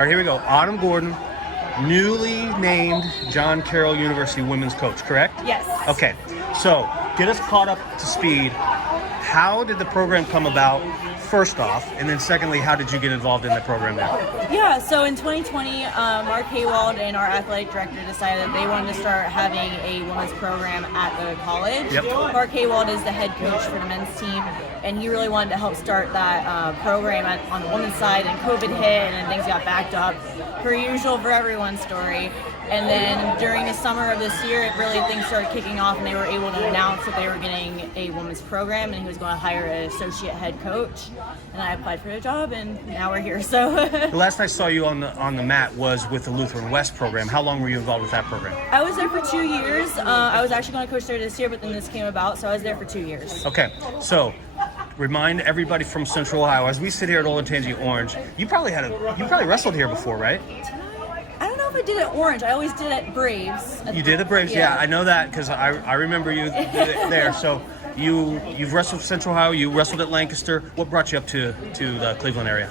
right, here we go. Autumn Gordon, newly named John Carroll University women's coach, correct? Yes. Okay, so get us caught up to speed. How did the program come about, first off, and then secondly, how did you get involved in the program now? Yeah, so in 2020, Mark Haywald and our athletic director decided that they wanted to start having a women's program at the college. Yep. Mark Haywald is the head coach for the men's team, and he really wanted to help start that program on the women's side, and COVID hit and things got backed up, per usual for everyone's story. And then during the summer of this year, things started kicking off, and they were able to announce that they were getting a women's program, and he was going to hire an associate head coach. And I applied for the job, and now we're here. So The last I saw you on the mat was with the Lutheran West program. How long were you involved with that program? I was there for 2 years. I was actually going to coach there this year, but then this came about, so I was there for 2 years. Okay, so remind everybody from Central Ohio, as we sit here at Olentangy Orange, you probably wrestled here before, right? I don't know if I did it Orange. I always did it Braves. You did the Braves, yeah. I know that because I remember you did it there. So you've wrestled Central Ohio, you wrestled at Lancaster. What brought you up to the Cleveland area?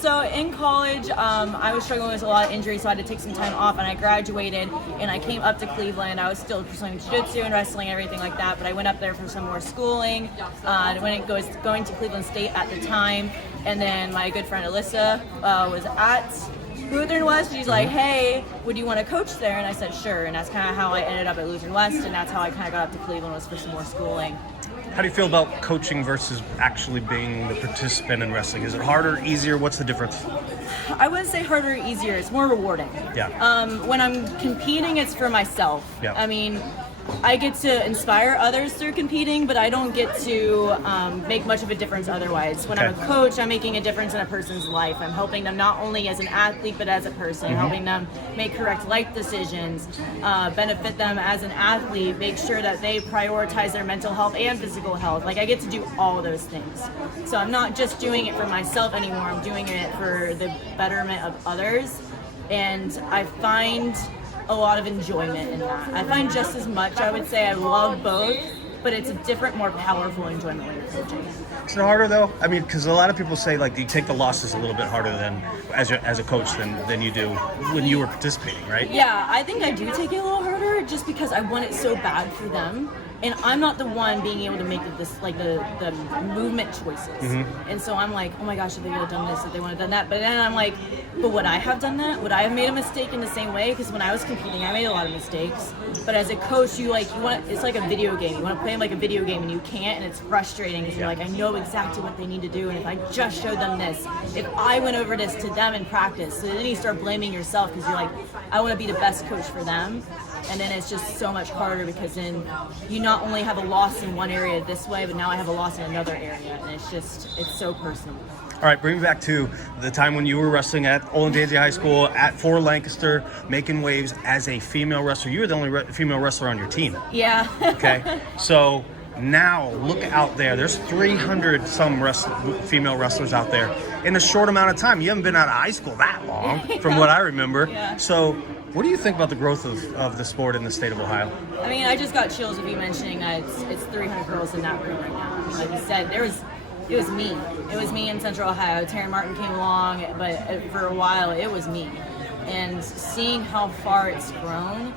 So in college, I was struggling with a lot of injuries, so I had to take some time off, and I graduated, and I came up to Cleveland. I was still pursuing jiu-jitsu and wrestling and everything like that, but I went up there for some more schooling. Going to Cleveland State at the time, and then my good friend Alyssa was at Lutheran West. She's like, hey, would you want to coach there? And I said, sure. And that's kind of how I ended up at Lutheran West, and that's how I kind of got up to Cleveland, was for some more schooling. How do you feel about coaching versus actually being the participant in wrestling? Is it harder, easier? What's the difference? I wouldn't say harder or easier. It's more rewarding. Yeah. When I'm competing, it's for myself. Yeah. I mean, I get to inspire others through competing, but I don't get to make much of a difference otherwise. When I'm a coach, I'm making a difference in a person's life. I'm helping them not only as an athlete, but as a person, helping them make correct life decisions, benefit them as an athlete, make sure that they prioritize their mental health and physical health. Like, I get to do all those things. So I'm not just doing it for myself anymore. I'm doing it for the betterment of others. And I find a lot of enjoyment in that. I find just as much, I would say I love both, but it's a different, more powerful enjoyment when you're coaching. Is it harder though? I mean, because a lot of people say like you take the losses a little bit harder than as a coach than you do when you were participating, right? Yeah, I think I do take it a little harder just because I want it so bad for them. And I'm not the one being able to make the movement choices. And so I'm like, oh my gosh, if they would have done this, if they would have done that. But then I'm like, but would I have done that? Would I have made a mistake in the same way? Because when I was competing, I made a lot of mistakes. But as a coach, it's like a video game. You want to play them like a video game, and you can't, and it's frustrating because you're like, I know exactly what they need to do, and if I just showed them this, if I went over this to them in practice, so then you start blaming yourself because you're like, I want to be the best coach for them. And then it's just so much harder because then you not only have a loss in one area this way, but now I have a loss in another area, and it's so personal. All right, bring me back to the time when you were wrestling at Olentangy High School for Lancaster, making waves as a female wrestler. You were the only female wrestler on your team. Yeah. Okay, so now look out there. There's 300 some female wrestlers out there in a short amount of time. You haven't been out of high school that long, from what I remember. Yeah. So what do you think about the growth of the sport in the state of Ohio? I mean, I just got chills with you mentioning that it's 300 girls in that room right now. Like you said, it was me. It was me in Central Ohio. Taryn Martin came along, but for a while it was me. And seeing how far it's grown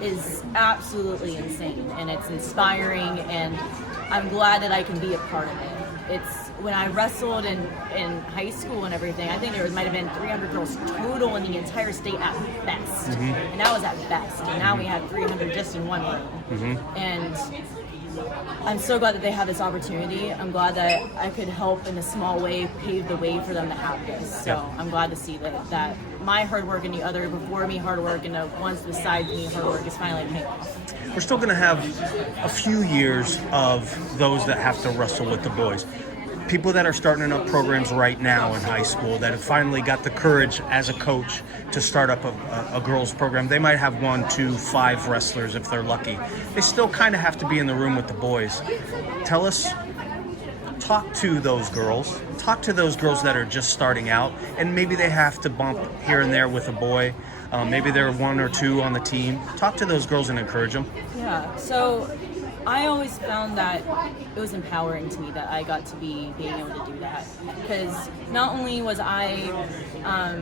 is absolutely insane, and it's inspiring, and I'm glad that I can be a part of it. It's when I wrestled in high school and everything, I think might have been 300 girls total in the entire state at best. And that was at best. And now we have 300 just in one room. And I'm so glad that they have this opportunity. I'm glad that I could help in a small way pave the way for them to have this. So I'm glad to see that my hard work and the other before me hard work and the ones beside me hard work is finally paying off. We're still going to have a few years of those that have to wrestle with the boys. People that are starting up programs right now in high school that have finally got the courage as a coach to start up a girls program. They might have 1, 2, 5 wrestlers if they're lucky. They still kind of have to be in the room with the boys. Talk to those girls. Talk to those girls that are just starting out, and maybe they have to bump here and there with a boy. Maybe they're 1 or 2 on the team. Talk to those girls and encourage them. Yeah, so I always found that it was empowering to me that I got to be being able to do that, because not only was I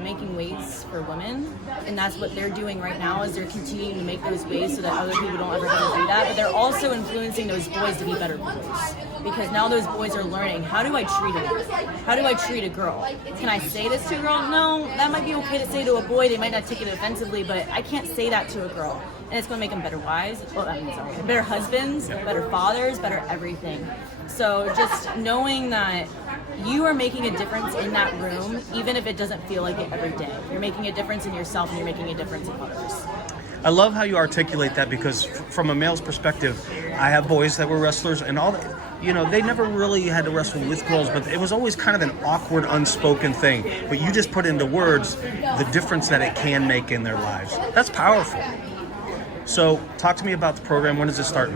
making ways for women, and that's what they're doing right now, is they're continuing to make those ways so that other people don't ever have to do that, but they're also influencing those boys to be better boys, because now those boys are learning, how do I treat a girl? How do I treat a girl? Can I say this to a girl? No, that might be okay to say to a boy. They might not take it offensively, but I can't say that to a girl. And it's going to make them better wives, better husbands, better fathers, better everything. So just knowing that you are making a difference in that room, even if it doesn't feel like it every day. You're making a difference in yourself, and you're making a difference in others. I love how you articulate that, because from a male's perspective, I have boys that were wrestlers, and all that, they never really had to wrestle with girls, but it was always kind of an awkward, unspoken thing. But you just put into words the difference that it can make in their lives. That's powerful. So talk to me about the program. When does it start?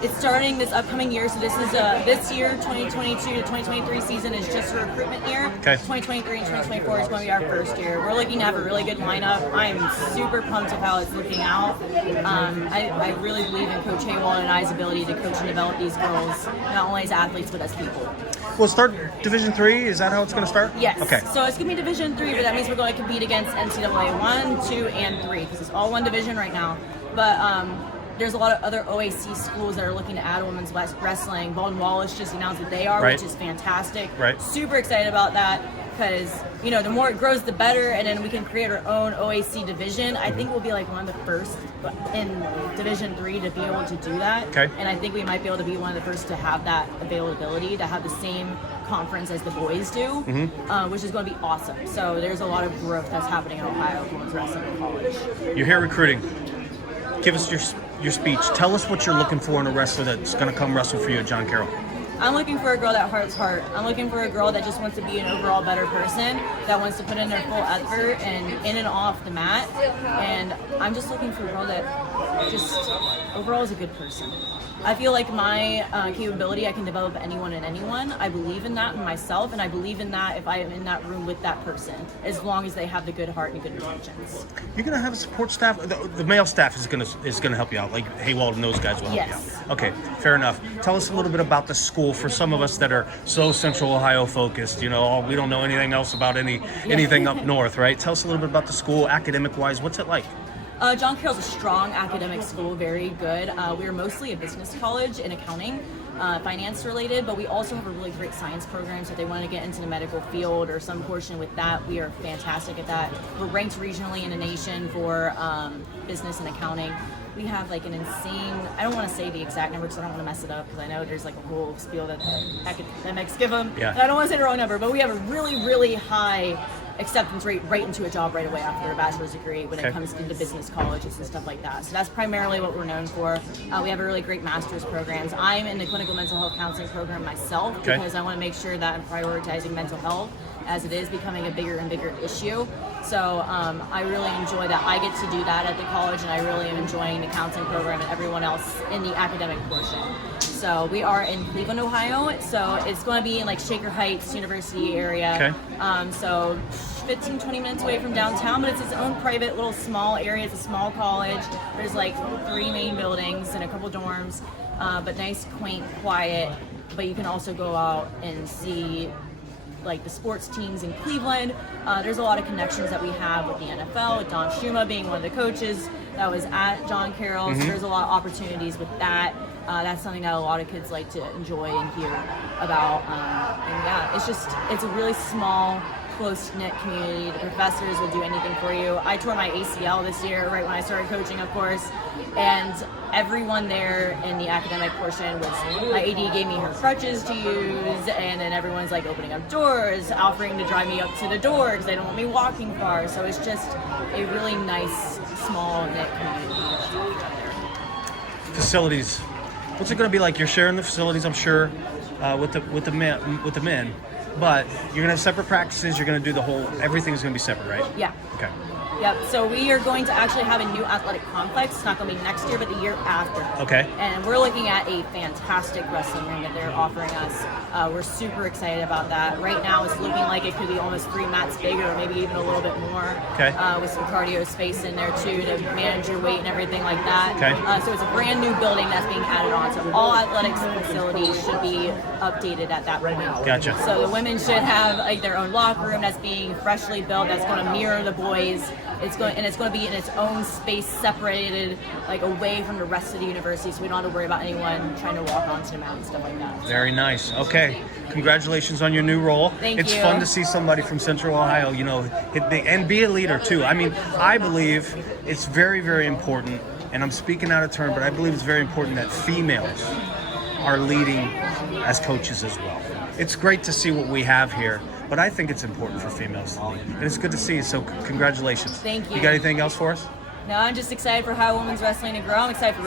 It's starting this upcoming year, so this year, 2022 to 2023 season is just a recruitment year. Okay. 2023 and 2024 is going to be our first year. We're looking to have a really good lineup. I'm super pumped with how it's looking out. I really believe in Coach Haywald and I's ability to coach and develop these girls, not only as athletes, but as people. We'll start Division III. Is that how it's going to start? Yes. Okay. So it's going to be Division III, but that means we're going to compete against NCAA 1, 2, and 3, because it's all one division right now. But there's a lot of other OAC schools that are looking to add women's wrestling. Baldwin Wallace just announced that they are, Right. which is fantastic. Right. Super excited about that, because the more it grows, the better, and then we can create our own OAC division. I think we'll be like one of the first in Division III to be able to do that. Okay. And I think we might be able to be one of the first to have that availability, to have the same conference as the boys do, which is going to be awesome. So there's a lot of growth that's happening in Ohio for women's wrestling in college. You're here recruiting. Give us your speech. Tell us what you're looking for in a wrestler that's going to come wrestle for you at John Carroll. I'm looking for a girl that heart's heart. I'm looking for a girl that just wants to be an overall better person, that wants to put in their full effort and in and off the mat. And I'm just looking for a girl that just overall is a good person. I feel like my capability, I can develop anyone and anyone. I believe in that in myself, and I believe in that if I am in that room with that person, as long as they have the good heart and good intentions. You're gonna have a support staff. The male staff is gonna help you out, like Haywald and those guys will help you Yes. out. Okay, fair enough. Tell us a little bit about the school for some of us that are so Central Ohio focused. We don't know anything else about anything up north, right? Tell us a little bit about the school, academic wise. What's it like? John Carroll's a strong academic school, very good. We are mostly a business college in accounting, finance related, but we also have a really great science program, so if they want to get into the medical field or some portion with that, we are fantastic at that. We're ranked regionally in the nation for business and accounting. We have like an insane, I don't want to say the exact number because I don't want to mess it up, because I know there's like a whole spiel that the academics give them. Yeah. And I don't want to say the wrong number, but we have a really, really high acceptance rate right into a job right away after their bachelor's degree when it comes into business colleges and stuff like that. So that's primarily what we're known for. We have a really great master's programs. I'm in the clinical mental health counseling program myself because I want to make sure that I'm prioritizing mental health, as it is becoming a bigger and bigger issue. So I really enjoy that I get to do that at the college, and I really am enjoying the counseling program and everyone else in the academic portion. So we are in Cleveland, Ohio. So it's going to be in like Shaker Heights University area. So 15, 20 minutes away from downtown, but it's its own private little small area. It's a small college. There's like 3 main buildings and a couple dorms, but nice, quaint, quiet. But you can also go out and see like the sports teams in Cleveland. There's a lot of connections that we have with the NFL, with Don Shuma being one of the coaches that was at John Carroll. So there's a lot of opportunities with that. That's something that a lot of kids like to enjoy and hear about. And yeah, it's a really small, close-knit community. The professors will do anything for you. I tore my ACL this year, right when I started coaching, of course, and everyone there in the academic portion was, my AD gave me her crutches to use, and then everyone's like opening up doors, offering to drive me up to the door because they don't want me walking far. So it's just a really nice, small knit community. Facilities. What's it going to be like? You're sharing the facilities, I'm sure, with the men, but you're going to have separate practices. You're going to do everything's going to be separate, right? Yeah. Okay. Yep. So we are going to actually have a new athletic complex. It's not going to be next year, but the year after. Okay. And we're looking at a fantastic wrestling ring that they're offering us. We're super excited about that. Right now, it's looking like it could be almost 3 mats bigger, or maybe even a little bit more. Okay. With some cardio space in there too to manage your weight and everything like that. Okay. So it's a brand new building that's being added on. So all athletics facilities should be updated at that point. Gotcha. So the women should have like their own locker room that's being freshly built. That's going to mirror the boys. It's going to be in its own space, separated like away from the rest of the university, so we don't have to worry about anyone trying to walk onto the mat and stuff like that. Very nice. Okay, congratulations on your new role. Thank It's you. fun to see somebody from Central Ohio, hit big and be a leader too. I mean, I believe it's very, very important, and I'm speaking out of turn, but I believe it's very important that females are leading as coaches as well. It's great to see what we have here, but I think it's important for females to lead, and it's good to see you. So congratulations. Thank you. You got anything else for us? No, I'm just excited for how women's wrestling to grow. I'm excited for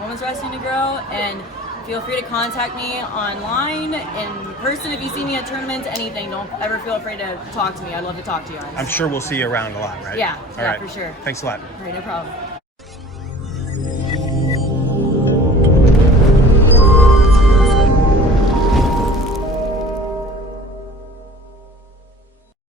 women's wrestling to grow, and feel free to contact me online, in person if you see me at tournaments, anything. Don't ever feel afraid to talk to me. I'd love to talk to you. I'm sure we'll see you around a lot, right? Yeah, All right. for sure. Thanks a lot. All right, no problem.